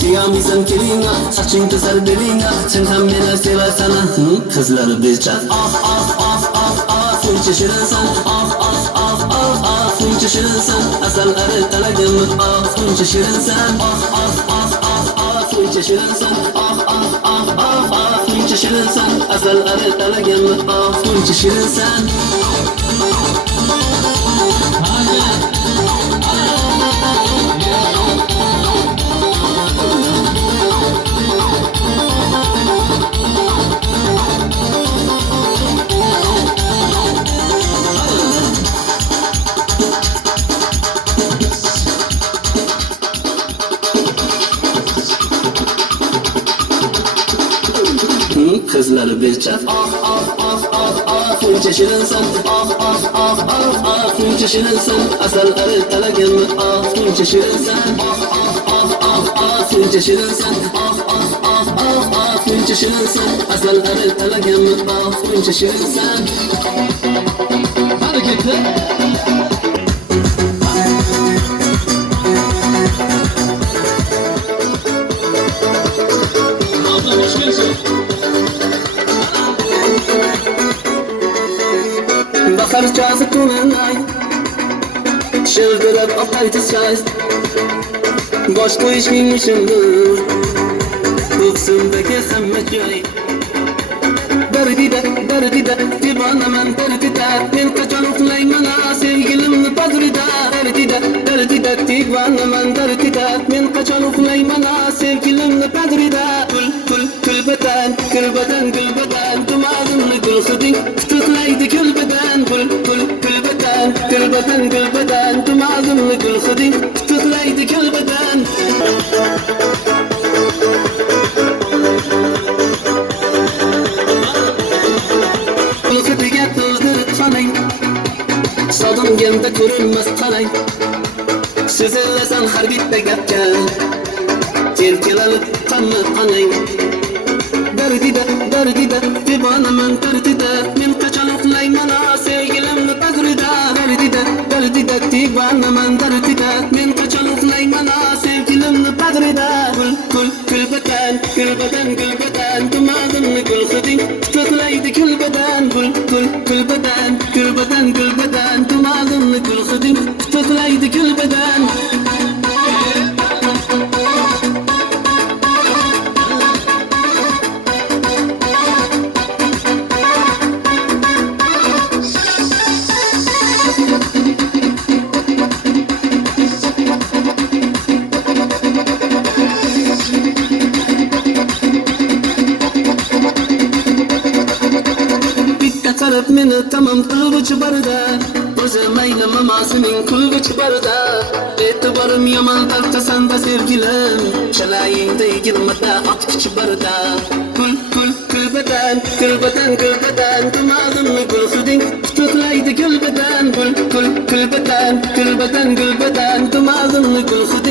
Kıyamizan kelinga, saçın keser belinga. Sen hem beni seversen kızları beçer. Ah ah ah ah ah, fırça şirinsen. Ah ah ah ah ah, fırça şirinsen. Asal arı talagım, ah fırça şirinsen. Ah ah ah ah ah, fırça şirinsen. Ah ah ah ah ah, fırça şirinsen. Asal arı talagım, ah fırça şirinsen. Kızları beçer. Ah ah ah ah ah, fırça şirinsen. Ah ah ah ah ah, fırça şirinsen. Asal arı talagım, ah fırça şirinsen. Ah ah ah ah ah, fırça şirinsen. Ah ah ah ah ah, fırça şirinsen. Asal arı talagım, ah fırça şirinsen. Hareketli. Bakar çazı kunanay, şırgırak altaytı çayz. Boş koyuş giymişimdir, koksundaki hemmet joy. Derdide, divana men derdide. Men kaçan uklayman'a sevgilimni badrida. Derdide, divana men derdide. Men kaçan uklayman'a sevgilimni badrida. Kul beden, dumağımlı gül hıdin. Tutuklaydı gül beden. Gül beden, dumağımlı gül hıdin. Tutuklaydı gül beden. Sadım gemde görünmez kanay. Süzülesen har bitte gapca. Tilkilanıp kanlı kanay. Derdide, divana men derdide. Men kaçan uklayman'a sevgilimni badrida. Derdide, divana men derdide. Men kaçan uklayman'a sevgilimni badrida. Gül beden, dumağımlı gül hıdin. Tutuklaydı gül beden. Gül beden, dumağımlı gül hıdin. Tutuklaydı gül beden. Meni tamam kılgıç barda. Özüm aylamama senin kılgıç barda. Etibarım yaman tartasan da sevgilim. Şalayında girmada atkiç barda. Gül beden, dumağımlı gül hıdin. Tutuklaydı gül beden. Gül beden, dumağımlı gül hıdin.